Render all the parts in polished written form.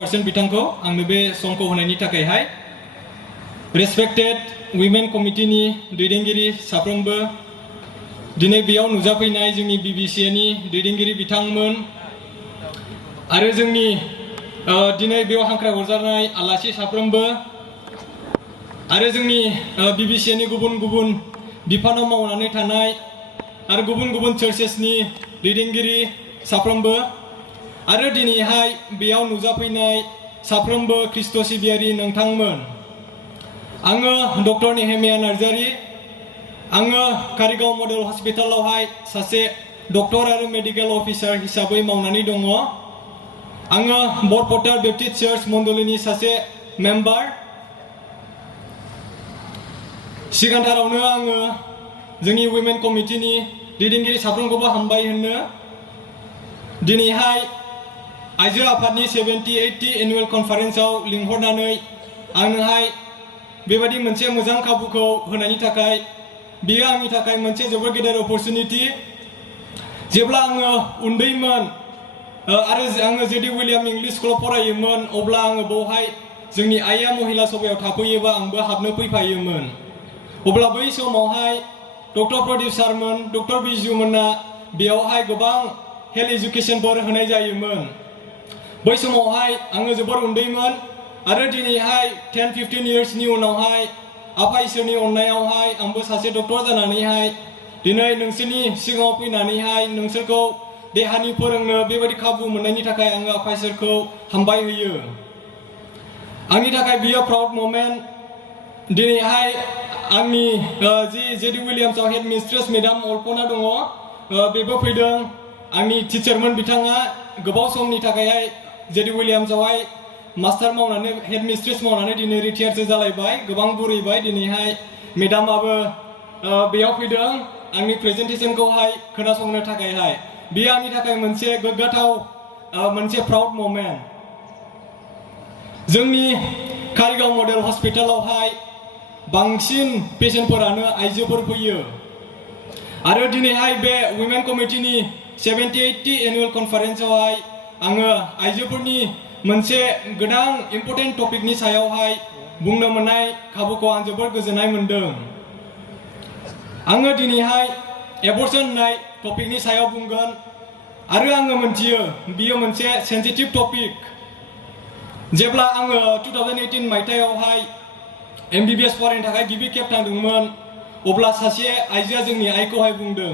Person बिथांखौ आंनो बे समखौ होनायनि थाखायहाय रेसपेक्टेड वुमेन कमिटिनि दैदेनगिरि साफ्रोमबो दिनै बेयाव नुजाफैनाय जोंनि बीबीसीनि दैदेनगिरि बिथांमोन आरो जोंनि दिनै बेयाव हांख्राय हरजानाय आलासि साफ्रोमबो आरो जोंनि बीबीसीनि गुबुन गुबुन बिफानाव मावनानै थानाय आरो गुबुन गुबुन चार्चेसनि दैदेनगिरि साफ्रोमबो आरो दिनैहाय बेयाव नुजाफैनाय साफ्रोमबो ख्रिस्ट' सिबियारि नोंथांमोन आङो डक्टर नेहेमिया नार्जारी आङो कारिगाव मडेल हस्पिटालावहाय सासे डक्टर आरो मेडिकेल अफिसार हिसाबै मावनानै दङ आङो बरपटा बेप्टिस्ट चार्च मण्डलीनि सासे मेम्बार सिगांथारावनो आङो जोंनि वुमेन कमिटिनि दैदेनगिरि साफ्रोमखौबो हामबाय होनो दिनैहाय आइजो आफादनि 70-80 एनुवेल कनफारेन्सआव लिंहरनानै आंनोहाय बेबायदि मोनसे मोजां खाबुखौ होनायनि थाखाय बेयो आंनि थाखाय मोनसे जोबोद गेदेर अपरचुनिटि जेब्ला आङो उन्दैमोन आरो आङो जेडि उइलियाम इंलिश स्कुलाव फरायोमोन अब्ला आङो बेवहाय जोंनि आइया महिला सभायाव थाफैयोबा आंबो हाबनो फैफायोमोन अब्ला बै समावहाय डक्टर प्रडिउसारमोन डक्टर बिजुमोना बेयावहाय गोबां हेल्थ एजुकेशनफोर होनाय जायोमोन बै समावहाय आङो जोबोर उन्दैमोन आरो दिनैहाय 10-15 इयार्सनि उनावहाय आफा इसोरनि अननायावहाय आंबो सासे डक्टर जानानैहाय दिनै नोंसोरनि सिगाङाव फैनानैहाय नोंसोरखौ देहानि फोरोंनो बेबायदि खाबु मोननायनि थाखाय आङो आफा इसोरखौ हामबाय होयो आंनि थाखाय बियो प्राउड मोमेन्ट दिनैहाय आंनि जेडि उइलियाम्सआव हेड मिस्ट्रेस मेडाम अल्पना दङ बेबो फैदों आंनि टिचारमोन बिथाङा गोबाव समनि थाखायहाय जेडि उइलियाम्सआवहाय मास्टार मावनानै हेड मिस्ट्रेस मावनानै दिनै रिटायारसो जालायबाय गोबां बुरैबाय दिनैहाय मेडामाबो बेयाव फैदों आंनि प्रेजेन्टेसनखौहाय खोनासंनो थाखायहाय बेयो आंनि थाखाय मोनसे गोग्गाथाव मोनसे प्राउड मोमेन्ट जोंनि कारिगाव मडेल हस्पिटालावहाय बांसिन पेशेन्टफोरानो आइजोफोर फैयो आरो दिनैहाय बे वुमेन कमिटिनि 70-80 एनुवेल कनफारेन्सआवहाय आङो आइजोफोरनि मोनसे गोनां इम्परटेन्ट टपिकनि सायावहाय बुंनो मोननाय खाबुखौ आं जोबोद गोजोननाय मोनदों आङो दिनैहाय एबर्सन होननाय टपिकनि सायाव बुंगोन आरो आङो मोनथियो बियो मोनसे सेन्सिटिभ टपिक जेब्ला आङो 2018 मायथाइयावहाय MBBS फरायनो थाखाय गिबि खेब थांदोंमोन अब्ला सासे आइजोआ जोंनि आइखौहाय बुंदों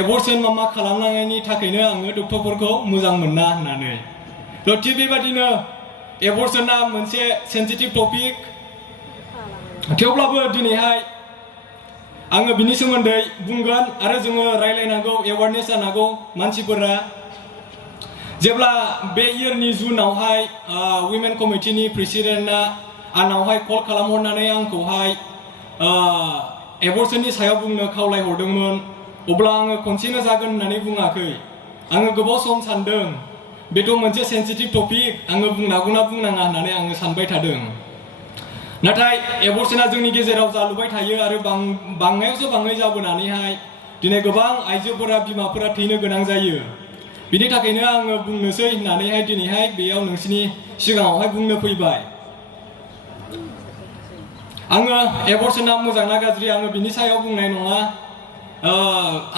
एबर्सन मा खालामनायनि थाखायनो आङो डक्टरफोरखौ मोजां मोना होननानै थिग बेबादिनो एबर्सना मोनसे सेन्सिटिभ टपिक थेवब्लाबो दिनैहाय आङो बिनि सोमोन्दै बुंगोन आरो जोङो रायलायनांगौ एवारनेस जानांगौ मानसिफोरा जेब्ला बे इयारनि जुनावहाय वुमेन कमिटिनि प्रेसिडेन्टआ आंनावहाय कल खालामहरनानै आंखौहाय एबर्सननि सायाव बुंनो खावलायहरदोंमोन अब्ला आङो खनसेनो जागोन होननानै बुङाखै आङो गोबाव सम सानदों बेथ' मोनसे सेन्सिटिभ टपिक आङो बुंनांगौना बुंनाङा होननानै आङो सानबाय थादों नाथाय एबर्सना जोंनि गेजेराव जालुबाय थायो आरो बांनायावसो बाङै जाबोनानैहाय दिनै गोबां आइजोफोरा बिमाफोरा थैनो गोनां जायो बिनि थाखायनो आङो बुंनोसै होननानैहाय दिनैहाय बेयाव नोंसिनि सिगाङावहाय बुंनो फैबाय आङो एबर्सना मोजां ना गाज्रि आङो बिनि सायाव बुंनाय नङा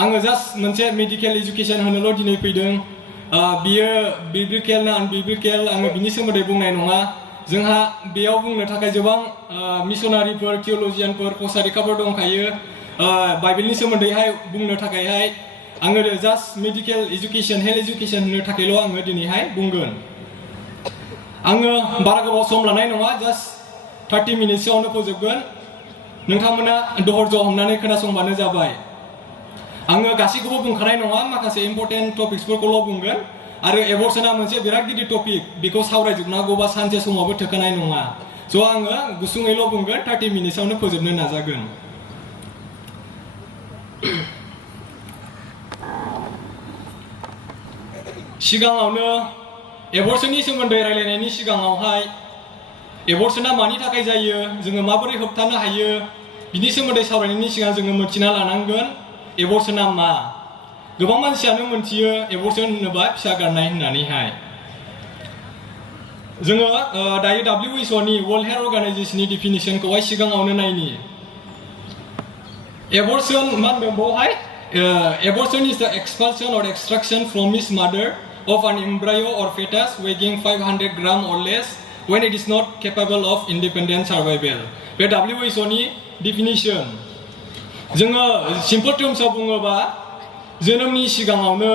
आङो जास्ट मोनसे मेडिकेल एजुकेशन होनोल' दिनै फैदों बियो बिब्लिकेल ना आनबिब्लिकेल आङो बिनि सोमोन्दै बुंनाय नङा जोंहा बेयाव बुंनो थाखाय गोबां मिशनारिफोर थिय'लजियानफोर कसारिकाफोर दंखायो बाइबेलनि सोमोन्दैहाय बुंनो थाखायहाय आङो just medical education health education होनो थाखायल' आङो दिनैहाय बुंगोन आङो बारा गोबाव सम लानाय नङा जास्ट 30 मिनिटसोआवनो फोजोबगोन नोंथांमोना दहरज' हमनानै खोनासंबानो जाबाय आङो गासैखौबो बुंखानाय नङा माखासे इम्परटेन्ट टपिक्सफोरखौल' बुंगोन आरो एबर्सना मोनसे बिराद गिदिर टपिक बेखौ सावरायजोबनांगौबा सानसे समावबो थोखानाय नङा स' आङो गुसुङैल' बुंगोन 30 मिनिटसआवनो फोजोबनो नाजागोन सिगाङावनो एबर्सननि सोमोन्दै रायलायनायनि सिगाङावहाय एबर्सना मानि थाखाय जायो जोङो माबोरै होबथानो हायो बिनि सोमोन्दै सावरायनायनि सिगां जोङो मिथिना लानांगोन एबर्सना मा गोबां मानसियानो मोनथियो एबर्सन होनोबा फिसा गारनाय होननानैहाय जोङो दायो WHO नि वर्ल्ड हेल्थ अर्गानाइजेशननि डिफिनिशनखौहाय सिगाङावनो नायनि एबर्शन मा होनदों बेवहाय abortion is the expulsion or extraction from his mother of an embryo or fetus weighing 500 gram or less when it is not capable of independent survival. बे WHO नि definition. जोङो simple terms आव बुङोबा जोनोमनि सिगाङावनो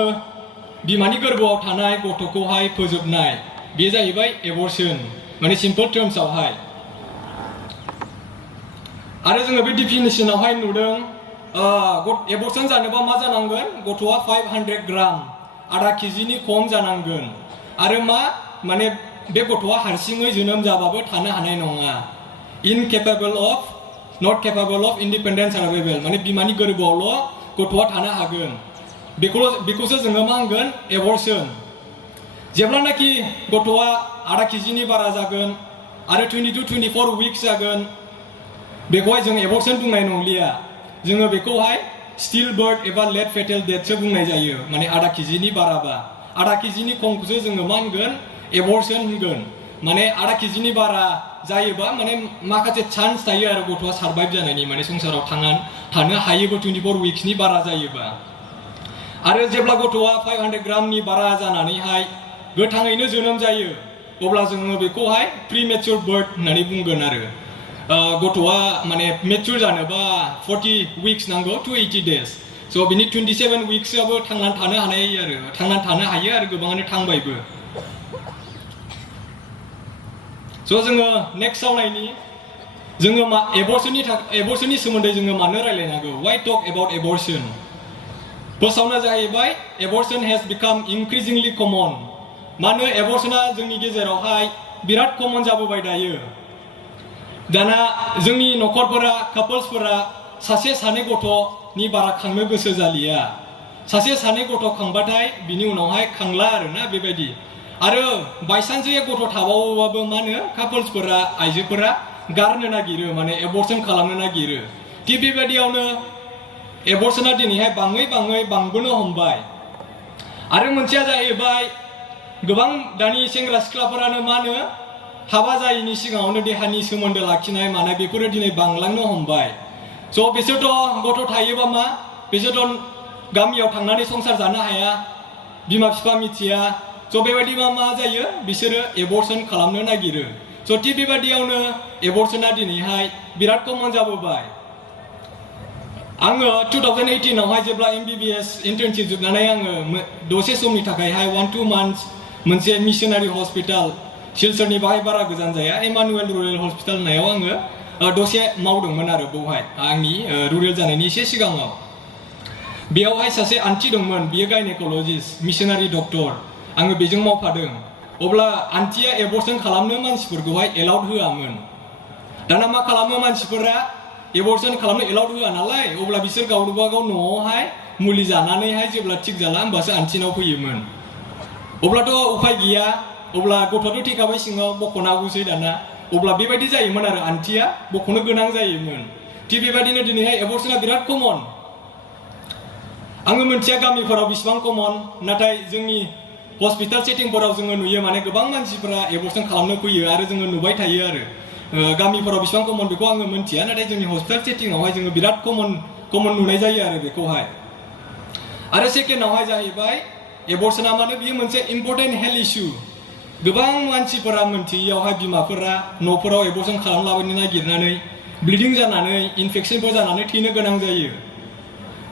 बिमानि गोरबोआव थानाय गथ'खौहाय फोजोबनाय बे जाहैबाय abortion माने simple terms आवहाय आरो जोङो बे definition आवहाय नुदों abortion जानोबा मा जानांगोन गथ'आ 500 ग्राम आधा केजिनि खम जानांगोन आरो मा माने बे गथ'आ हारसिङै जोनोम जाबाबो थानो हानाय नङा not capable of independent survival माने बिमानि गोरबोआवल' गथ'आ थानो हागोन बेखौसो जोङो मा होनगोन abortion जेब्लानाखि गथ'आ आधा केजिनि बारा जागोन आरो 22-24 weeks जागोन बेखौहाय जों abortion बुंनाय नंलिया जोङो बेखौहाय स्टिल बार्थ एबा लेट फेटेल डेथसो बुंनाय जायो माने आधा केजिनि बाराबा आधा केजिनि खमखौसो जोङो मा होनगोन abortion होनगोन माने आधा केजिनि बारा जायोबा माने माखासे चान्स थायो आरो गथ'आ सारभाइभ जानायनि माने संसाराव थानो हायोबो 24 weeksनि बारा जायोबा आरो जेब्ला गथ'आ 500 ग्रामनि बारा जानानैहाय गोथाङैनो जोनोम जायो अब्ला जोङो बेखौहाय प्रिमेच्योर बार्थ होननानै बुंगोन आरो गथ'आ माने मेच्योर जानोबा 40 weeks नांगौ 280 days स' बिनि 27 weeksआबो थांनानै थानो हायो आरो गोबाङानो थांबायबो स' जोङो नेक्स्टआव नायनि जोङो abortionनि सोमोन्दै जोङो मानो रायलायनांगौ why talk about abortion फार्स्टआवनो जाहैबाय abortion has become increasingly common मानो abortionआ जोंनि गेजेरावहाय बिराद कमन जाबोबाय दायो दाना जोंनि न'खरफोरा कापल्सफोरा सासे सानै गथ'नि बारा खांनो गोसो जालिया सासे सानै गथ' खांबाथाय बिनि उनावहाय खांला आरोना बेबायदि आरो बायसान्सै गथ' थाबावोबाबो मा होनो कापल्सफोरा आइजोफोरा गारनो नागिरो माने abortion खालामनो नागिरो थिग बेबायदियावनो abortionआ दिनैहाय बाङै बांबोनो हमबाय आरो मोनसेया जाहैबाय गोबां दानि सेंग्रा सिख्लाफोरानो मा होनो हाबा जायैनि सिगाङावनो देहानि सोमोन्दो लाखिनाय मानाय बेफोरो दिनै बांलांनो हमबाय स' बिसोरथ' गथ' थायोबा मा बिसोरथ' गामियाव थांनानै संसार जानो हाया बिमा बिफा मिथिया स' बेबायदिबा मा जायो बिसोरो abortion खालामनो नागिरो स' थिग बेबायदियावनो abortionआ दिनैहाय बिराद कमन जाबोबाय आङो 2018 आवहाय जेब्ला MBBS इन्टार्नशिप जोबनानै आङो दसे समनि थाखायहाय 1-2 months मोनसे मिशनारि हस्पिटाल सिलचरनि बाहाय बारा गोजान जाया इमानुएल रुरेल हस्पिटाल होननायाव आङो दसे मावदोंमोन आरो बेवहाय आंनि रुरेल जानायनि एसे सिगाङाव बेयावहाय सासे आन्टि दंमोन बियो गायनेक'लजिस्ट मिशनारि डक्टर आङो बेजों मावफादों अब्ला आन्टिया abortion खालामनो मानसिफोरखौहाय एलाउड होआमोन दाना मा खालामो मानसिफोरा abortion खालामनो एलाउड होआ नालाय अब्ला बिसोर गावबागाव न'आवहाय मुलि जानानैहाय जेब्ला थिग जाला होमबासो आन्टिनाव फैयोमोन अब्लाथ' उफाय गैया अब्ला गथ'आथ' थैखाबाय सिङाव बख'नांगौसै दाना अब्ला बेबायदि जायोमोन आरो आन्टिया बख'नो गोनां जायोमोन थिग बेबायदिनो दिनैहाय abortionआ बिराद कमन आङो मोनथिया गामिफोराव बिसिबां कमन नाथाय जोंनि हस्पिटाल सेटिंफोराव जोङो नुयो माने गोबां मानसिफोरा abortion खालामनो फैयो आरो जोङो नुबाय थायो आरो गामिफोराव बिसिबां कमन बेखौ आङो मोनथिया नाथाय जोंनि हस्पिटाल सेटिंआवहाय जोङो बिराद कमन नुनाय जायो आरो बेखौहाय आरो सेकेन्डआवहाय जाहैबाय abortionआ माने बियो मोनसे इम्परटेन्ट हेल्थ इशु गोबां मानसिफोरा मोनथियैयावहाय बिमाफोरा न'फोराव abortion खालामलाबायनो नागिरनानै ब्लिडिं जानानै इनफेक्शनफोर जानानै थैनो गोनां जायो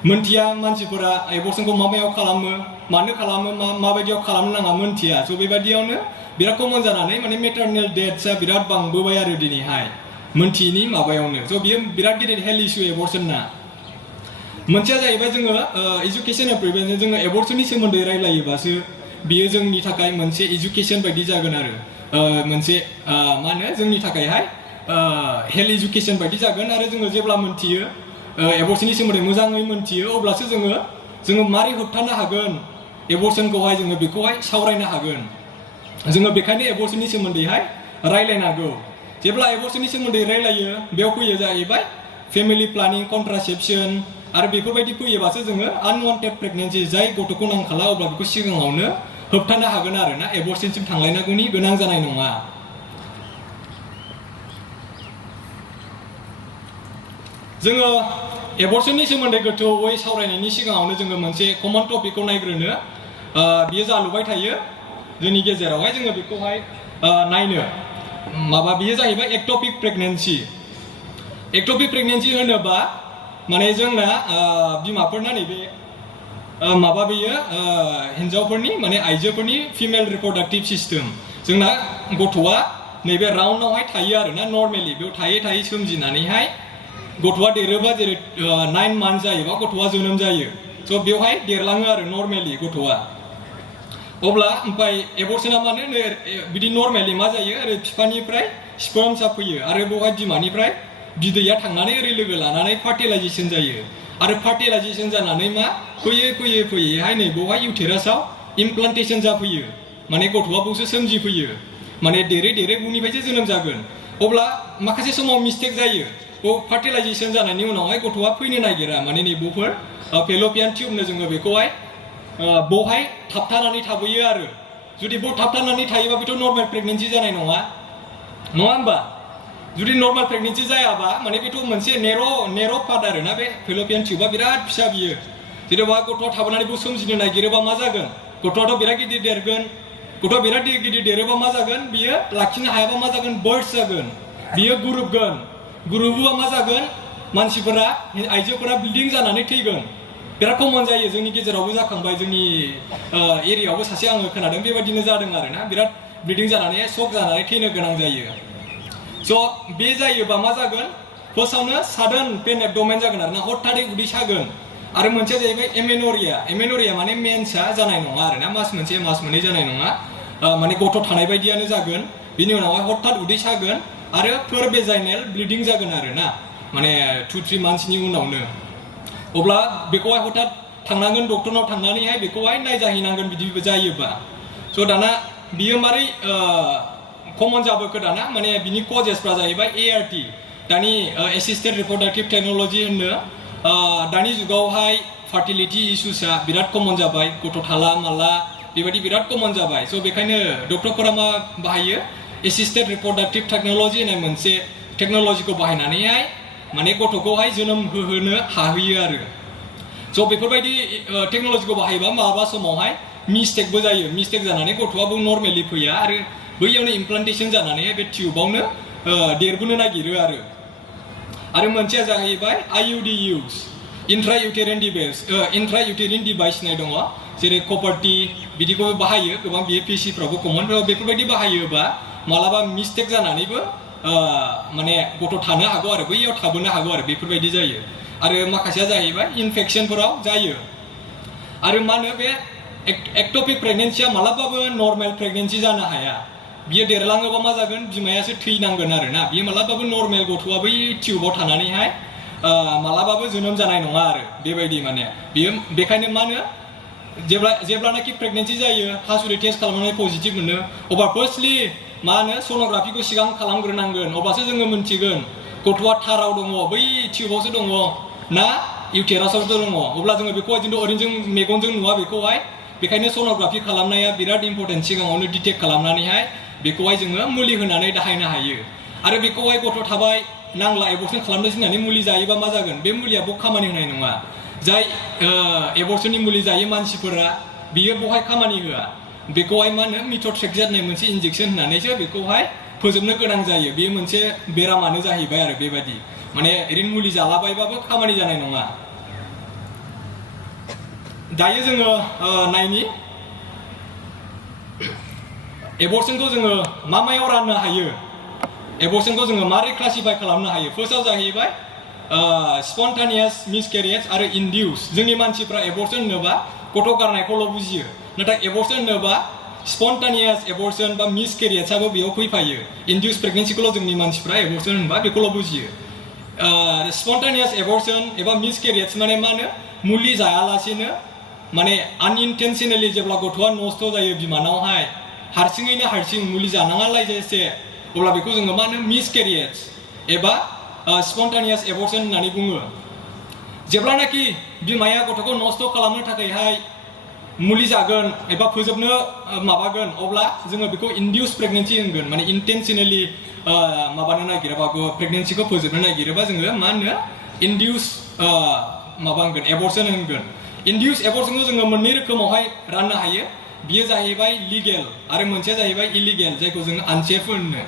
मोनथिया मानसिफोरा abortionखौ माबायाव खालामो मानो खालामो माबायदियाव खालामनो नाङा मोनथिया स' बेबायदियावनो बिराद कमन जानानै माने मेटारनेल डेथ्सआ बिराद बांबोबाय आरो दिनैहाय मोनथियैनि माबायावनो स' बियो बिराद गिदिर हेल्थ इशु abortionना मोनसेया जाहैबाय जोङो एजुकेशन एन्ड प्रिभेन्सन जोङो abortionनि सोमोन्दै रायलायोबासो बियो जोंनि थाखाय मोनसे एजुकेशन बायदि जागोन आरो मोनसे मा होनो जोंनि थाखायहाय हेल्थ एजुकेशन बायदि जागोन आरो जोङो जेब्ला मोनथियो abortionनि सोमोन्दै मोजाङै मोनथियो अब्लासो जोङो मारै होबथानो हागोन abortionखौहाय जोङो बेखौहाय सावरायनो हागोन जोङो बेखायनो abortionनि सोमोन्दैहाय रायलायनांगौ जेब्ला abortionनि सोमोन्दै रायलायो बेयाव फैयो जाहैबाय फेमिलि प्लानिं कन्ट्रासेप्शन आरो बेफोरबायदि फैयोबासो जोङो आनवान्टेड प्रेगनेन्सि जाय गथ'खौ नांखाला अब्ला बेखौ सिगाङावनो होबथानो हागोन आरो ना एबर्शनसिम थांलायनांगौनि गोनां जानाय नङा। जोङो एबर्शननि सोमोन्दै गोथौयै सावरायनायनि सिगाङावनो जोङो मोनसे कमन टपिकखौ नायग्रोनो बियो जालुबाय थायो जोंनि गेजेरावहाय जोङो बेखौहाय नायनो बियो जाहैबाय एक्ट'पिक प्रेगनेन्सि। एक्ट'पिक प्रेगनेन्सि होनोबा माने जोंना बिमाफोरना नैबे बेयो हिन्जावफोरनि माने आइजोफोरनि फिमेल रिप्रडाक्टिभ सिस्टेम जोंना गथ'आ नैबे राउन्डआवहाय थायो आरो ना नर्मेलि बेयाव थायै थायै सोमजिनानैहाय गथ'आ देरोबा जेरै 9 मान्थ जायोबा गथ'आ जोनोम जायो स' बेवहाय देरलाङो आरो नर्मेलि गथ'आ। अब्ला ओमफ्राय एबर्शना माने बिदि नर्मेलि मा जायो ओरै बिफानिफ्राय स्पर्मसा फैयो आरो बेवहाय बिमानिफ्राय बिदैया थांनानै ओरै लोगो लानानै फार्टिलाइजेसन जायो आरो फार्टिलाइजेसन जानानै मा फैयैहाय नै बेवहाय इउटेरासआव इमप्लान्टेसन जाफैयो माने गथ'आ बावसो सोमजिफैयो माने देरै बुनिफ्रायसो जोनोम जागोन। अब्ला माखासे समाव मिस्टेक जायो फार्टिलाइजेसन जानायनि उनावहाय गथ'आ फैनो नागिरा माने नैबेफोर फेल'पियान टिउबनो जोङो बेखौहाय बहाय थाबथानानै थाबोयो आरो जुदि बेयाव थाबथानानै थायोबा बेथ' नर्मेल प्रेगनेन्सि जानाय नङा होमबा? जुदि नर्मेल प्रेगनेन्सि जायाबा माने बेथ' मोनसे नेर' पार्ट आरो ना बे फेल'पियान टिउबा बिराद फिसा बियो जेनेबा गथ'आ थाबोनानै बेयाव सोमजिनो नागिरोबा मा जागोन गथ'आथ' बिराद गिदिर देरगोन गथ'आ बिराद गिदिर देरोबा मा जागोन बियो लाखिनो हायाबा मा जागोन बार्स्ट जागोन बियो गुरुबा मा जागोन मानसिफोरा आइजोफोरा ब्लिडिं जानानै थैगोन। बिराद कमन जायो जोंनि गेजेरावबो जाखांबाय जोंनि एरियायावबो सासे आङो खोनादों बेबायदिनो जादों आरो ना बिराद ब्लिडिं जानानै शक जानानै थैनो गोनां जायो। स' बे जायोबा मा जागोन फार्स्टआवनो सादान पेन एबड'मेन जागोन आरो ना हथारै उदै सागोन आरो मोनसेया जाहैबाय एमेनरिया माने मेन्सआ जानाय नङा आरो ना मास मोनसे मास मोननै जानाय नङा माने गथ' थानाय बायदियानो जागोन बिनि उनावहाय हथात उदै सागोन आरो भेजाइनेल ब्लिडिं जागोन आरो ना माने 2-3 मान्थसनि उनावनो। अब्ला बेखौहाय हथात थांनांगोन डक्टरनाव थांनानैहाय बेखौहाय नायजाहैनांगोन बिदि जायोबा। स' दाना बियो मारै कमन जाबोखो दाना माने बिनि कजेसफ्रा जाहैबाय ART दानि एसिस्टेड रिप्रडाक्टिभ टेक्न'लजि होनो दानि जुगावहाय फार्टिलिटि इस्युसआ बिराद कमन जाबाय गथ' थाला माला बेबायदि बिराद कमन जाबाय। स' बेखायनो डक्टरफोरा मा बाहायो एसिस्टेड रिप्रडाक्टिभ टेक्न'लजि होननाय मोनसे टेक्न'लजिखौ बाहायनानैहाय माने गथ'खौहाय जोनोम होहोनो हाहैयो आरो। स' बेफोरबायदि टेक्न'लजिखौ बाहायबा मालाबा समावहाय मिस्टेकबो जायो मिस्टेक जानानै गथ'आबो नर्मेलि फैया आरो बैयावनो इमप्लान्टेसन जानानै बे टिउबावनो देरबोनो नागिरो आरो मोनसेया जाहैबाय IUD इउज इन्ट्राइउटेरिन डिभाइस होननाय दङ जेरै कपारटि बिदिखौबो बाहायो गोबां बियो PCफ्रावबो कमन बेफोरबायदि बाहायोबा मालाबा मिस्टेक जानानैबो माने गथ' थानो हागौ आरो बैयाव थाबोनो हागौ आरो बेफोरबायदि जायो आरो माखासेया जाहैबाय इनफेक्सनफोराव जायो आरो मा होनो बे एक्ट'पिक प्रेगनेन्सिया मालाबाबो नर्मेल प्रेगनेन्सि जानो हाया बियो देरलाङोबा मा जागोन बिमायासो थैनांगोन आरो ना बियो मालाबाबो नर्मेल गथ'आ बै टिउबाव थानानैहाय मालाबाबो जोनोम जानाय नङा आरो बेबायदि माने बियो बेखायनो मा होनो जेब्लानाखि प्रेगनेन्सि जायो हासुदै टेस्ट खालामनानै पजिटिभ मोनो अब्ला फार्स्टलि मा होनो सन'ग्राफिखौ सिगां खालामग्रोनांगोन अब्लासो जोङो मोनथिगोन गथ'आ थाराव दङ बै टिउबावसो दङ ना इउटेरासआवसो दङ अब्ला जोङो बेखौहाय जों ओरैनो जों मेगनजों नुवा बेखौहाय बेखायनो सन'ग्राफि खालामनाया बिराद इम्परटेन्ट सिगाङावनो डिटेक्ट खालामनानैहाय बेखौहाय जोङो मुलि होनानै दाहायनो हायो आरो बेखौहाय गथ' थाबाय नांला एबर्सन खालामनोसै होननानै मुलि जायोबा मा जागोन बे मुलिया बेयाव खामानि होनाय नङा जाय एबर्सननि मुलि जायो मानसिफोरा बियो बहाय खामानि होआ बेखौहाय मा होनो मिथ'ट्रेक्सेट होननाय मोनसे इन्जेक्सन होनानैसो बेखौहाय फोजोबनो गोनां जायो बेयो मोनसे बेरामानो जाहैबाय आरो बेबायदि माने ओरैनो मुलि जालाबायबाबो खामानि जानाय नङा। दायो जोङो नायनि एबर्सनखौ जोङो मायाव राननो हायो एबर्सनखौ जोङो मारै क्लासिफाइ खालामनो हायो फार्स्टआव जाहैबाय स्पन्टानियास मिसकेरेज आरो इन्डिउस जोंनि मानसिफ्रा एबर्सन होनोबा गथ' गारनायखौल' बुजियो नाथाय एबर्सन होनोबा स्पन्टानियास एबर्सन बा मिसकेरेजआबो बेयाव फैफायो इन्डिउस प्रेगनेन्सिखौल' जोंनि मानसिफ्रा एबर्सन होनबा बेखौल' बुजियो स्पन्टानियास एबर्सन एबा मिसकेरेज माने मा होनो मुलि जायालासेनो माने आनइन्टेनसनेलि जेब्ला गथ'आ नस्थ' जायो बिमानावहाय हारसिङैनो हारसिं मुलि जानाङालायजासे अब्ला बेखौ जोङो मा होनो मिसकेरेज एबा स्पन्टानियास एबर्सन होननानै बुङो जेब्लानाखि बिमाया गथ'खौ नस्थ' खालामनो थाखायहाय मुलि जागोन एबा फोजोबनो माबागोन अब्ला जोङो बेखौ इन्डिउस प्रेगनेन्सि होनगोन माने इन्टेन्सनेलि माबानो नागिरोबा प्रेगनेन्सिखौ फोजोबनो नागिरोबा जोङो मा होनो इन्डिउस माबा होनगोन एबर्सन होनगोन इन्डिउस एबर्सनखौ जोङो मोननै रोखोमावहाय राननो हायो बियो जाहैबाय लिगेल आरो मोनसेया जाहैबाय इलिगेल जायखौ जोङो आनसेफ होनो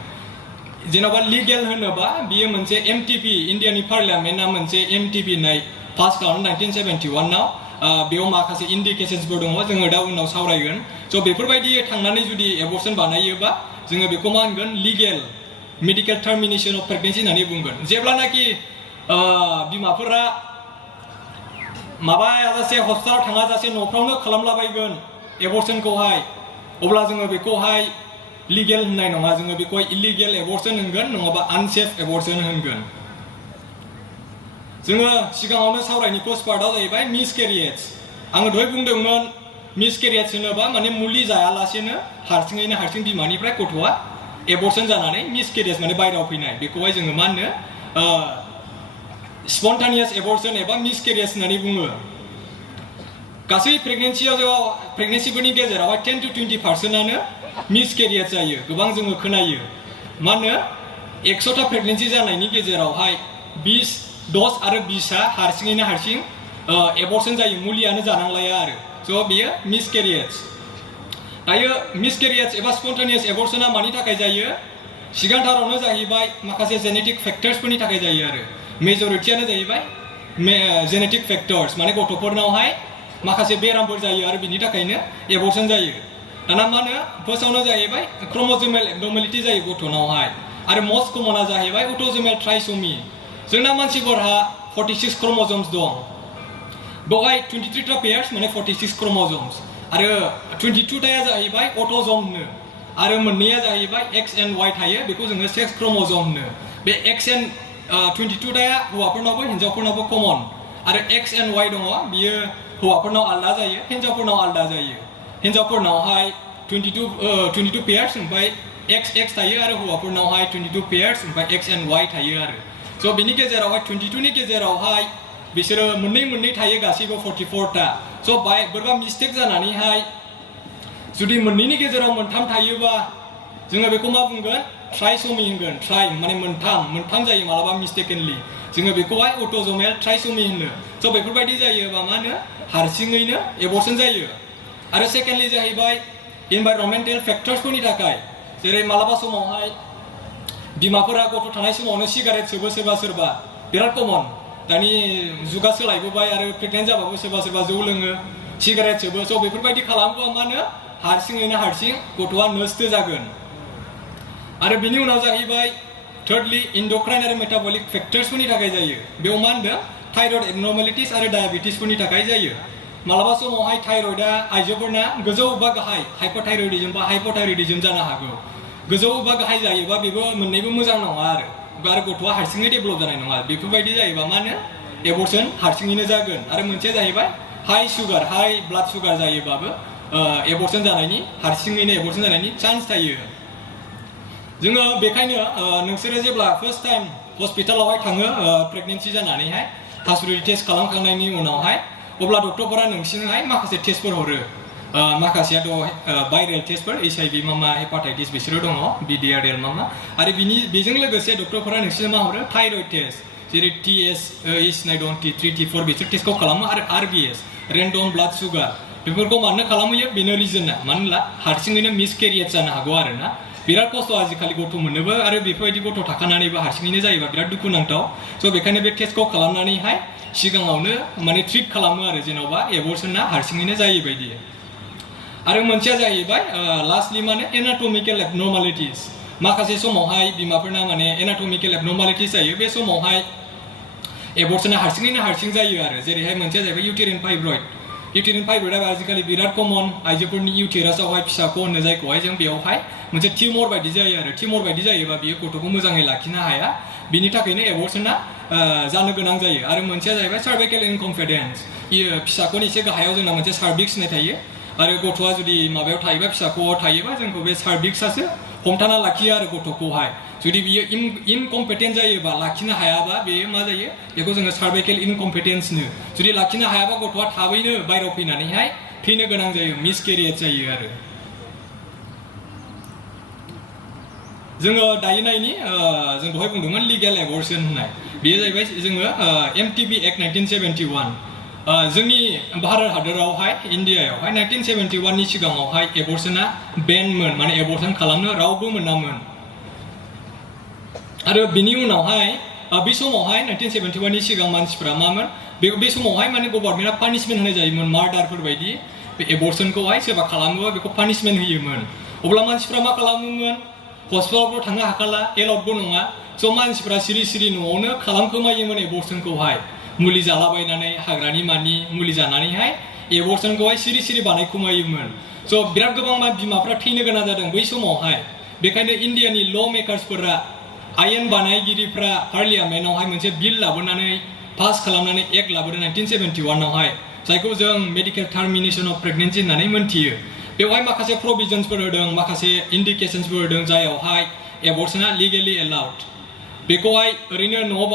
जेन'बा लिगेल होनोबा बियो मोनसे एमटिपि इन्डियानि पार्लियामेन्टआ मोनसे एमटिपि होननाय पास खालामो 1971 आव बेयाव माखासे इन्डिकेशन्सफोर दङ जोङो दा उनाव सावरायगोन स' बेफोरबायदि थांनानै जुदि एबर्सन बानायोबा जोङो बेखौ मा होनगोन legal medical termination of pregnancy होननानै बुंगोन जेब्लानाखि बिमाफोरा माबायाजासे हस्पिटालाव थाङाजासे न'फ्रावनो खालामलाबायगोन एबर्सनखौहाय अब्ला जोङो बेखौहाय लिगेल होननाय नङा जोङो बेखौहाय इलिगेल एबर्सन होनगोन नङाबा आनसेफ एबर्सन होनगोन जोङो सिगाङावनो सावरायनाय फर्स्ट पार्टआव जाहैबाय मिसकेरियेज आङो दहाय बुंदोंमोन मिसकेरियेज होनोबा माने मुलि जायालासेनो हारसिङैनो हारसिं बिमानिफ्राय गथ'आ एबर्सन जानानै मिसकेरियेज माने बायरायाव फैनाय बेखौहाय जोङो मा होनो स्पन्टानियास एबर्सन एबा मिसकेरियेज होननानै बुङो गासै प्रेगनेन्सिफोरनि गेजेरावहाय 10 to 20% मिसकेरियेज जायो गोबां जोङो खोनायो मा होनो 100टा प्रेगनेन्सि जानायनि गेजेरावहाय 10 आरो 20आ हारसिङैनो हारसिं एबर्सन जायो मुलियानो जानांलाया आरो स' बेयो मिसकेरियेज दायो मिसकेरियेज एबा स्पन्टानियास एबर्सना मानि थाखाय जायो सिगांथारावनो जाहैबाय माखासे जेनेटिक फेक्टर्सफोरनि थाखाय जायो आरो मेजरिटियानो जाहैबाय जेनेटिक फेक्टर्स माने गथ'फोरनावहाय माखासे बेरामफोर जायो आरो बिनि थाखायनो एबर्सन जायो दाना मा होनो फार्स्टआवनो जाहैबाय क्रोमोसोमेल एबनर्मेलिटि जायो गथ'नावहाय आरो मस्ट कमना जाहैबाय अट'सोमेल ट्राइसोमी जोंना मानसिफोरहा 46 क्रोमोसोम्स दं बेवहाय 23टा पेयार्स माने 46 क्रोमोसोम्स आरो 22टाया जाहैबाय अट'सोमनो आरो मोननैया जाहैबाय एक्स एन्ड वाइ थायो बेखौ जोङो सेक्स क्रोमोसोम होनो बे एक्स एन्ड 22टाया हौवाफोरनावबो हिन्जावफोरनावबो कमन आरो एक्स एन्ड वाइ दङ बियो हौवाफोरनाव आलदा जायो हिन्जावफोरनाव आलदा जायो हिन्जावफोरनावहाय 22 पेयार्स ओमफ्राय एक्स थायो आरो हौवाफोरनावहाय 22 पेयार्स ओमफ्राय एक्स एन्ड वाइ थायो आरो स' बिनि गेजेरावहाय 22नि गेजेरावहाय बिसोरो मोननै थायो गासैबो 44टा स' बोरैबा मिस्टेक जानानैहाय जुदि मोननैनि गेजेराव मोनथाम थायोबा जोङो बेखौ मा बुंगोन ट्राइसोमी होनगोन ट्राइ माने मोनथाम जायो मालाबा मिस्टेकेनलि जोङो बेखौहाय अट'सोमेल ट्राइसोमी होनो स' बेफोरबायदि जायोबा मा होनो हारसिङैनो एबर्सन जायो आरो सेकेन्डलि जाहैबाय इनभाइरनमेन्टेल फेक्टर्सफोरनि थाखाय जेरै मालाबा समावहाय बिमाफोरा गथ' थानाय समावनो सिगारेट सोबो सोरबा बिराद कमन दानि जुगा सोलायबोबाय आरो प्रेगनेन्ट जाबाबो सोरबा जौ लोङो सिगारेट सोबो स' बेफोरबायदि खालामोबा मा होनो हारसिङैनो हारसिं गथ'आ नस्थ जागोन आरो बिनि उनाव जाहैबाय थार्डलि इन्डक्राइन आरो मेटाबलिक फेक्टर्सफोरनि थाखाय जायो बेयाव मा होनदों थाइरयड एबनर्मेलिटिस आरो डायबिटिसफोरनि थाखाय जायो मालाबा समावहाय थाइरयडआ आइजोफोरना गोजौ बा गाहाय हाइपरथाइरयडिज्म बा हाइपरथाइरयडिज्म जानो हागौ गोजौ बा गाहाय जायोबा बेबो मोननैबो मोजां नङा आरो गथ'आ हारसिङै डेभेलप जानाय नङा बेफोरबायदि जायोबा मा होनो एबर्सन हारसिङैनो जागोन आरो मोनसेया जाहैबाय हाइ ब्लाड सुगार जायोबाबो एबर्सन जानायनि हारसिङैनो एबर्सन जानायनि चान्स थायो जोङो बेखायनो नोंसोरो जेब्ला फार्स्ट टाइम हस्पिटालावहाय थाङो प्रेगनेन्सि जानानैहाय हासुदै टेस्ट खालामखांनायनि उनावहाय अब्ला डक्टरफोरा नोंसिनोहाय माखासे टेस्टफोर हरो माखासेयाथ' भाइरेल टेस्टफोर HIV मा हेपाटाइटिस बिसोरो दङ BDRL मा आरो बेजों लोगोसे डक्टरफोरा नोंसिनो मा हरो थाइरयड टेस्ट जेरै TSH होननाय दं T3 T4 बिसोर टेस्टखौ खालामो आरो RBS रेन्डम ब्लाड सुगार बेफोरखौ मानो खालामहैयो बेनो रिजोना मानो होनब्ला हारसिङैनो मिसकेरियेज जानो हागौ आरोना बिराद खस्थ' आजिखालि गथ' मोननोबो आरो बेफोरबायदि गथ' थाखानानैबो हारसिङैनो जायोबा बिराद दुखुनांथाव स' बेखायनो बे टेस्टखौ खालामनानैहाय सिगाङावनो माने ट्रिट खालामो आरो जेन'बा एबर्सना हारसिङैनो जायो बायदि आरो मोनसेया जाहैबाय लास्टलि माने एनाटमिकेल एबनर्मालिटिस माखासे समावहाय बिमाफोरना माने एनाटमिकेल एबनर्मालिटिस जायो बे समावहाय एबर्सना हारसिङैनो हारसिं जायो आरो जेरैहाय मोनसेया जाहैबाय इउटेरिन फाइब्रइडआ आजिखालि बिराद कमन आइजोफोरनि इउटेरासआवहाय फिसाखौ होनो जायखौहाय जों बेयावहाय मोनसे टिउमर बायदि जायो आरो टिउमर बायदि जायोबा बियो गथ'खौ मोजाङै लाखिनो हाया बिनि थाखायनो एबर्सना जानो गोनां जायो आरो मोनसेया जाहैबाय सार्भाइकेल इनकम्पिटेन्स फिसाखौनि एसे गाहायाव जोंना मोनसे सार्भिक्स होननाय थायो आरो गथ'आ जुदि माबायाव थायोबा फिसाख'आव थायोबा जोंखौ बे सार्भिक्सआसो हमथाना लाखियो आरो गथ'खौहाय जुदि बियो इनकम्पिटेन्ट जायोबा लाखिनो हायाबा बेयो मा जायो बेखौ जोङो सार्भाइकेल इनकम्पिटेन्स होनो जुदि लाखिनो हायाबा गथ'आ थाबैनो बायरायाव फैनानैहाय थैनो गोनां जायो मिसकेरियेज जायो आरो जोङो दायो नायनि जों दहाय बुंदोंमोन लिगेल एबर्शन होननाय बेयो जाहैबाय जोङो MTB Act 1971 जोंनि भारत हादरावहाय इन्डियायावहाय 1971 नि सिगाङावहाय एबर्शना बेनमोन माने एबर्शन खालामनो रावबो मोनामोन आरो बिनि उनावहाय बे समावहाय 1971 नि सिगां मानसिफ्रा मामोन बे समावहाय माने गभर्नमेन्टआ पानिशमेन्ट होनाय जायोमोन मार्डारफोर बायदि बे एबर्शनखौहाय सोरबा खालामोबा बेखौ पानिशमेन्ट होयोमोन अब्ला मानसिफ्रा मा खालामोमोन हस्पिटालफ्राव थांनो हाखाला एलाउडबो नङा स' मानसिफ्रा सिरि सिरि न'आवनो खालामखोमायोमोन एबर्शनखौहाय मुलि जालाबायनानै हाग्रानि मानि मुलि जानानैहाय एबर्शनखौहाय सिरि सिरि बानायखोमायोमोन स' बिराद गोबां बिमाफ्रा थैनो गोनां जादों बै समावहाय बेखायनो इन्डियानि ल' मेकार्सफोरा आयेन बानायगिरिफ्रा पार्लियामेन्टआवहाय मोनसे बिल लाबोनानै पास खालामनानै एक्ट लाबोदों 1971 आवहाय जायखौ जों मेडिकेल टार्मिनेशन अफ प्रेगनेन्सि होननानै मोनथियो बेवहाय माखासे प्रभिजन्सफोर होदों माखासे इन्डिकेशन्सफोर होदों जायावहाय एबर्शना लिगेलि एलाउड बेखौहाय ओरैनो न'आव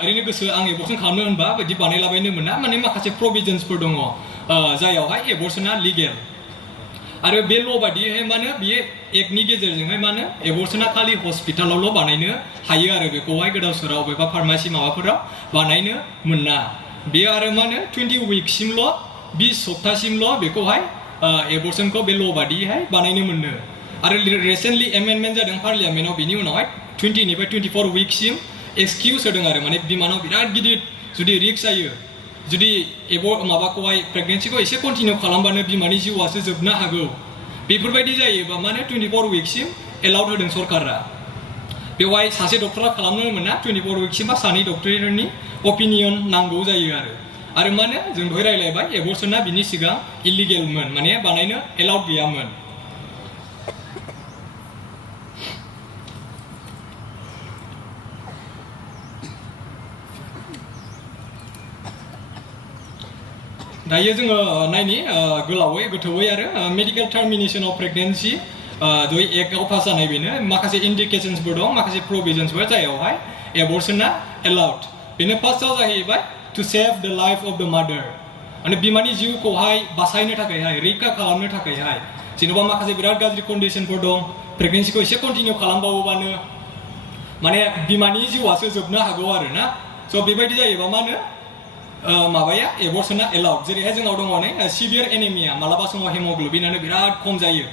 ओरैनो गोसो आं एबर्शन खालामनो होनबा बिदि बानायलाबायनो मोना माने माखासे प्रभिजन्सफोर दङ जायावहाय एबर्शना लिगेल आरो बे ल' बादियैहाय मानो बियो एक्टनि गेजेरजोंहाय मानो एबर्शना खालि हस्पिटालावल' बानायनो हायो आरो बेखौहाय गोदाव सोराव बबेबा फार्मासि माबाफोराव बानायनो मोना बेयो आरो मानो 20 उइकसिमल' 20 सप्तासिमल' बेखौहाय एबर्शनखौ बे ल' बादियैहाय बानायनो मोनो आरो रिसेन्टलि एमेन्डमेन्ट जादों पार्लियामेन्टआव बिनि उनावहाय 20 निफ्राय 24 उइकसिम एक्सकिउज होदों आरो माने बिमानाव बिराद गिदिर जुदि रिक्स जायो जुदि माबाखौहाय प्रेगनेन्सिखौ एसे कन्टिनिउ खालामबानो बिमानि जिउआसो जोबनो हागौ बेफोरबायदि जायोबा माने 24 उइकसिम एलाउड होदों सरकारा बेवहाय सासे डक्टरा खालामनो मोना 24 उइकसिम बा सानै डक्टरनि अपिनियन नांगौ जायो आरो मानो जों दहाय रायलायबाय एबर्शना बिनि सिगां इलिगेलमोन माने बानायनो एलाउड गैयामोन दायो जोङो नायनि गोलावै गोथौयै आरो मेडिकेल टार्मिनेशन अफ प्रेगनेन्सि दहाय एक्टआव पास जानाय बेनो माखासे इन्डिकेशन्सफोर दं माखासे प्रभिजन्सफोर जायावहाय एबर्शना एलाउड बेनो फार्स्टआव जाहैबाय टु सेभ द लाइफ अफ द मादार माने बिमानि जिउखौहाय बासायनो थाखायहाय रैखा खालामनो थाखायहाय जेन'बा माखासे बिराद गाज्रि कन्डिशनफोर दं प्रेगनेन्सिखौ एसे कन्टिनिउ खालामबावोबानो माने बिमानि जिउआसो जोबनो हागौ आरो ना स' बेबायदि जायोबा मा होनो माबाया एबर्शना एलाउड जेरैहाय जोंनाव दङ नै सिभियार एनेमिया मालाबा समाव हेमग्ल'बिनानो बिराद खम जायो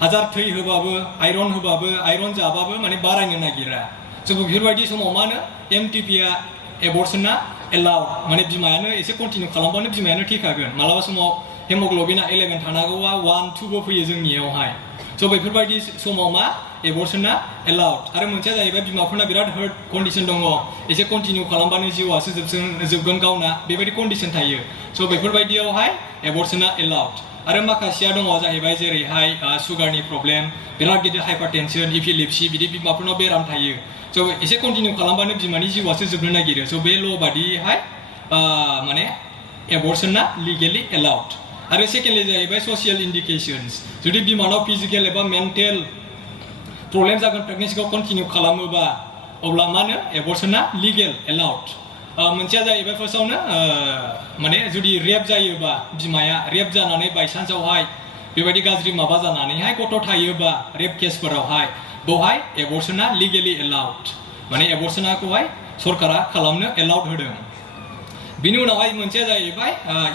हाजार थै होबाबो आयरन जाबाबो माने बारायनो नागिरा स' बेफोरबायदि समाव मा होनो MTPआ एबर्शना एलाउड माने बिमायानो एसे कन्टिनिउ खालामबानो बिमायानो थैखागोन मालाबा समाव हेमग्ल'बिना 11 थानांगौआ 1-2बो फैयो जोंनियावहाय स' बेफोरबायदि समाव मा एबर्शना एलाउड आरो मोनसेया जाहैबाय बिमाफोरना बिराद हार्ट कन्डिशन दङ एसे कन्टिनिउ खालामबानो जिउआसो जोबगोन गावना बेबायदि कन्डिशन थायो स' बेफोरबायदियावहाय एबर्शना एलाउड आरो माखासेया दङ जाहैबाय जेरैहाय सुगारनि प्रब्लेम बिराद गिदिर हाइपारटेनसन इपिलेप्सि बिदि बिमाफोरनाव बेराम थायो स' एसे कन्टिनिउ खालामबानो बिमानि जिउआसो जोबनो नागिरो स' बे ल' बादियैहाय माने एबर्शना लिगेलि एलाउड आरो सेकेन्डलि जाहैबाय ससियेल इन्डिकेशन्स जुदि बिमानाव फिजिकेल एबा मेन्टेल प्रब्लेम जागोन प्रेगनेन्सिखौ कन्टिनिउ खालामोबा अब्ला मा होनो एबर्शना लिगेल एलाउड मोनसेया जाहैबाय फार्स्टआवनो माने जुदि रेप जायोबा बिमाया रेप जानानै बायसान्सआवहाय बेबायदि गाज्रि माबा जानानैहाय गथ' थायोबा रेप केसफोरावहाय बेवहाय एबर्शना लिगेलि एलाउड माने एबर्शनाखौहाय सरकारा खालामनो एलाउड होदों बिनि उनावहाय मोनसेया जाहैबाय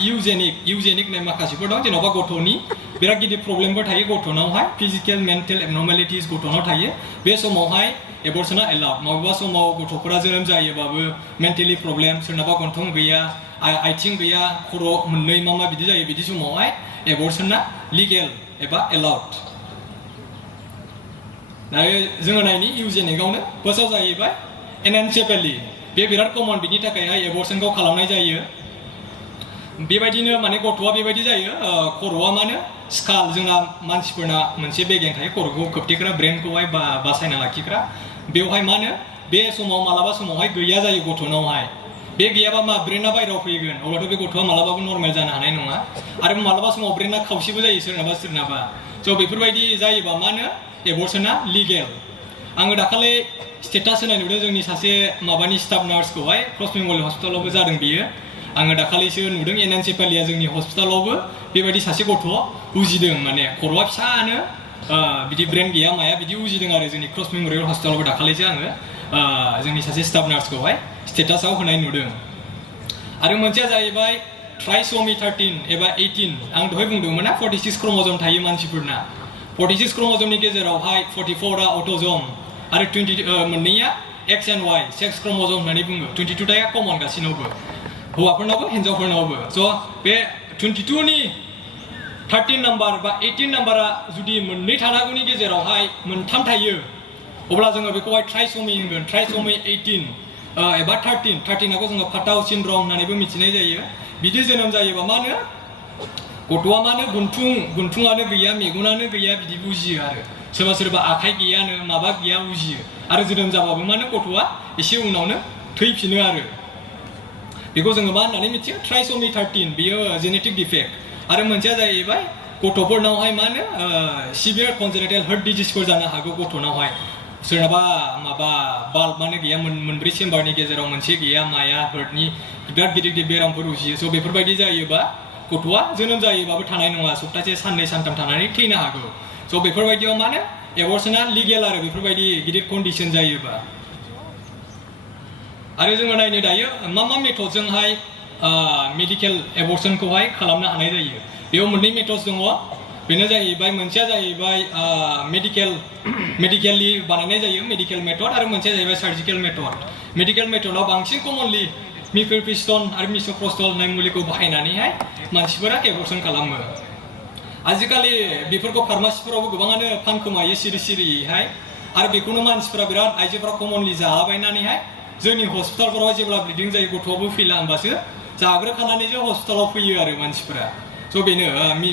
इउजेनिक होननाय माखासेफोर दं जेन'बा गथ'नि बिराद गिदिर प्रब्लेमफोर थायो गथ'नावहाय फिजिकेल मेन्टेल एबनर्मेलिटिस गथ'नाव थायो बे समावहाय एबर्शना एलाउड माबेबा समाव गथ'फोरा जोनोम जायोबाबो मेन्टेलि प्रब्लेम सोरनाबा गन्थं गैया आथिं गैया खर' मोननै मा बिदि जायो बिदि समावहाय एबर्शना लिगेल एबा एलाउड दायो जोङो नायनि इउजेनिकआवनो फार्स्टआव जाहैबाय एनेन्सेफेलि बे बिराद कमन बिनि थाखायहाय एबर्शनखौ खालामनाय जायो बेबायदिनो माने गथ'आ बेबायदि जायो खर'आ मानो स्काल जोंना मानसिफोरना मोनसे बेगें थायो खर'खौ खोबथेग्रा ब्रेनखौहाय बासायना लाखिग्रा बेवहाय मा होनो बे समाव मालाबा समावहाय गैया जायो गथ'नावहाय बे गैयाबा मा ब्रेना बायरायाव फैगोन अब्लाथ' बे गथ'आ मालाबाबो नर्मेल जानो हानाय नङा आरो मालाबा समाव ब्रेना खावसेबो जायो सोरनाबा स' बेफोरबायदि जायोबा मा होनो एबर्शना लिगेल आङो दाखालि स्टेटास होनाय नुदों जोंनि सासे माबानि स्टाफ नार्सखौहाय क्रस बेंगल हस्पिटालावबो जादों बियो आङो दाखालिसो नुदों एनान्सिपालिया जोंनि हस्पिटालावबो बेबायदि सासे गथ' उजिदों माने खर'आ फिसानो बिदि ब्रेन गैया माया बिदि उजिदों आरो जोंनि क्रस मेम'रियेल हस्पिटालावबो दाखालिसो आङो जोंनि सासे स्टाफ नार्सखौहाय स्टेटासाव होनाय नुदों आरो मोनसेया जाहैबाय ट्राइसोमी 13 एबा 18 आं दहाय बुंदोंमोन ना 46 क्रोमोसोम थायो मानसिफोरना 46 क्रोमोसोमनि गेजेरावहाय 44 आ अट'जोम आरो 20 मोननैया एक्स एन्ड वाइ सेक्स क्रोमोसोम होननानै बुङो 22 टाया कमन गासिनावबो हौवाफोरनावबो हिन्जावफोरनावबो स' बे 22 नि 13 नाम्बार बा 18 नाम्बारा जुदि मोननै थानांगौनि गेजेरावहाय मोनथाम थायो अब्ला जोङो बेखौहाय ट्राइसोमी होनगोन ट्राइसोमी 18 एबा 13 जोङो फाटाव सिन्ड्रम होननानैबो मिथिनाय जायो बिदि जोनोम जायोबा मा होनो गथ'आ मा होनो गुन्थुङानो गैया मेगनानो गैया बिदि बुजियो आरो सोरबा सोरबा आखाइ गैयानो माबा गैया बुजियो आरो जोनोम जाबाबो मा होनो गथ'आ एसे उनावनो थैफिनो आरो बेखौ जोङो मा होननानै मिथियो ट्राइसोमी 13 बियो जेनेटिक डिफेक्ट आरो मोनसेया जाहैबाय गथ'फोरनावहाय मा होनो सिभियार कन्जेनिटेल हार्ट डिजिसफोर जानो हागौ गथ'नावहाय सोरनाबा माबा बाल्ब माने गैया मोनब्रै चेम्बारनि गेजेराव मोनसे गैया माया हार्टनि बिराद गिदिर गिदिर बेरामफोर उजियो स' बेफोरबायदि जायोबा गथ'आ जोनोम जायोबाबो थानाय नङा सप्तासे साननै सानथाम थानानै थैनो हागौ स' बेफोरबायदियाव मा होनो एबर्सना लिगेल आरो बेफोरबायदि गिदिर कन्डिसन जायोबा आरो जोङो नायनो दायो मा मेथडजोंहाय मेडिकेल एबर्सनखौहाय खालामनो हानाय जायो बेयाव मोननै मेथड्स दङ बेनो जाहैबाय मोनसेया जाहैबाय मेडिकेलि बानायनाय जायो मेडिकेल मेथड आरो मोनसेया जाहैबाय सार्जिकेल मेडिकेल मेथडआव बांसिन कमनलि मिफेलप्रिस्टन आरो मिसोप्रस्टल होननाय मुलिखौ बाहायनानैहाय मानसिफोरा एबर्सन खालामो आजिखालि बेफोरखौ फार्मासिफोरावबो गोबाङानो फानखोमायो सिरिहाय आरो बेखौनो मानसिफोरा बिराद आइजोफोरा कमनलि जालाबायनानैहाय जोंनि हस्पिटालफोराव जेब्ला ब्लिडिं जायो गथ'आबो फैला होमबासो जाग्रोखानानैसो हस्पिटालाव फैयो आरो मानसिफोरा स' बेनो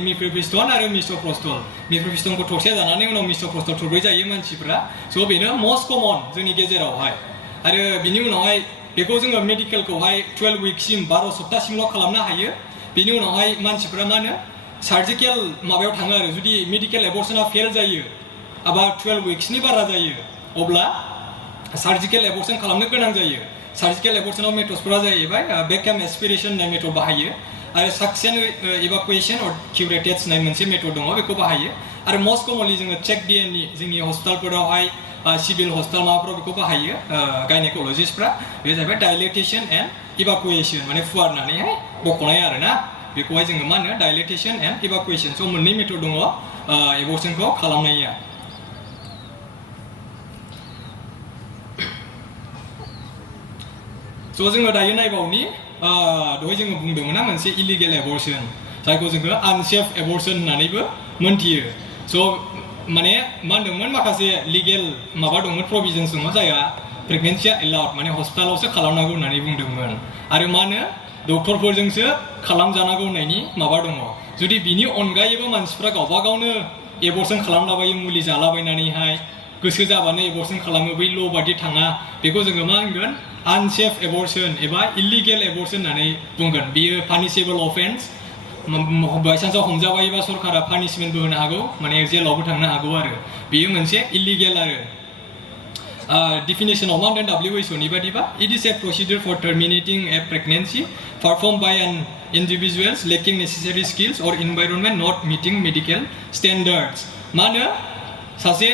मिफेलप्रिस्टन आरो मिफेलप्रिस्टनखौ थरसे जानानै उनाव मिसोप्रस्टल थरब्रै जायो मानसिफोरा स' बेनो मस्ट कमन जोंनि गेजेरावहाय आरो बिनि उनावहाय बेखौ जोङो मेडिकेलखौहाय 12 विकसिम 12 सप्तासिमल' खालामनो हायो बिनि उनावहाय मानसिफोरा मा होनो सार्जिकेल माबायाव थाङो आरो जुदि मेडिकेल एबर्सना फेल जायो एबा 12 विक्सनि बारा जायो अब्ला सार्जिकेल एबर्सन खालामनो गोनां जायो सार्जिकेल एबर्सनाव मेथड्सफोरा जाहैबाय बेकएम एस्पिरेशन होननाय मेथड बाहायो आरो सक्सेन इभाकुएशन अर किउरेटेज होननाय मोनसे मेथड दङ बेखौ बाहायो आरो मस्ट कमनलि जोङो चेक डिएननि जोंनि हस्पिटालफोरावहाय सिभिल हस्पिटाल माबाफोराव बेखौ बाहायो गायनेक'लजिस्टफ्रा बे जाहैबाय डाइलेटेशन एन्ड इभाकुएशन माने फुवारनानैहाय बख'नाय आरो ना बेखौहाय जोङो मा होनो डाइलेटेशन एन्ड इभाकुएशन स' मोननै मेथड दङ एबर्सनखौ खालामनाया स' जोङो दायो नायबावनि दहाय जोङो बुंदोंमोन ना मोनसे इलिगेल एबर्सन जायखौ जोङो आनसेफ एबर्सन होननानैबो मोनथियो स' माने मा होनदोंमोन माखासे लिगेल माबा दंमोन प्रभिजन्स दङ जायहा प्रेगनेन्सिया एलाउड माने हस्पिटालावसो खालामनांगौ होननानै बुंदोंमोन आरो मा होनो डक्टरफोरजोंसो खालामजानांगौ होननायनि माबा दङ जुदि बिनि अनगायैबो मानसिफ्रा गावबा गावनो एबर्सन खालामलाबायो मुलि जालाबायनानैहाय गोसो जाबानो एबर्सन खालामो बै ल' बादि थाङा बेखौ जोङो मा होनगोन आनसेफ एबर्सन एबा इलिगेल एबर्सन होननानै बुंगोन बियो पानिशेबल अफेन्स बायसान्सआव हमजाबायोबा सरकारा पानिशमेन्टबो होनो हागौ माने जेलावबो थांनो हागौ आरो बेयो मोनसे इलिगेल आरो definition of मा होनदों WHO नि बादिबा it is a procedure for terminating a pregnancy performed by an individuals lacking necessary skills or environment not meeting medical standards मा होनो सासे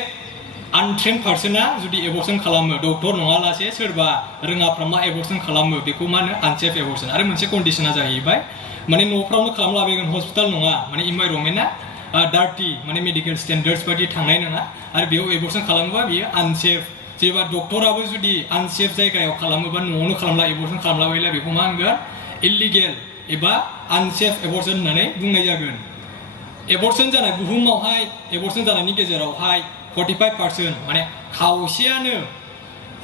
अनट्रेन्ड पार्सना जुदि एबर्सन खालामो डक्टर नङालासे सोरबा रोङाफ्रामा एबर्सन खालामो बेखौ मा होनो आनसेफ एबर्सन आरो मोनसे कन्डिशना जाहैबाय माने न'फ्रावनो खालामलाबायगोन हस्पिटाल नङा माने इनभाइरनमेन्टआ डार्टि माने मेडिकेल स्टेन्डार्ड्स बायदि थांनाय नङा आरो बेयाव एबर्सन खालामोबा बियो आनसेफ जेनेबा डक्टराबो जुदि आनसेफ जायगायाव खालामोबा न'आवनो खालामला एबर्सन खालामलाबायला बेखौ मा होनगोन इलिगेल एबा आनसेफ एबर्सन होननानै बुंनाय जागोन एबर्सन जानाय बुहुमावहाय एबर्सन जानायनि गेजेरावहाय 45% माने खावसेयानो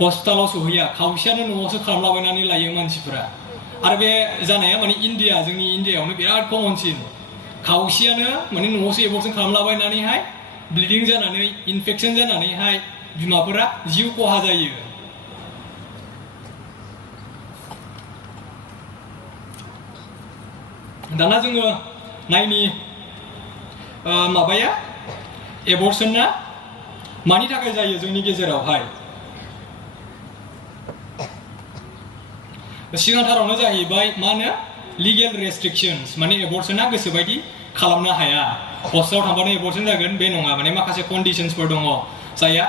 हस्पिटालाव सहैया खावसेयानो न'आवसो खालामलाबायनानै लायो मानसिफोरा आरो बे जानाया माने इन्डिया जोंनि इन्डियायावनो बिराद कमनसिन खावसेयानो माने न'आवसो एबर्सन खालामलाबायनानैहाय ब्लिडिं जानानै इनफेक्सन जानानैहाय बिमाफोरा जिउ खहा जायो दाना जोङो नायनि माबाया एबर्सना मानि थाखाय जायो जोंनि गेजेरावहाय सिगांथारावनो जाहैबाय मा होनो legal restrictions माने एबर्सना गोसोबायदि खालामनो हाया पस्टआव थांबानो एबर्सन जागोन बे नङा माने माखासे कन्डिशन्सफोर दङ जायहा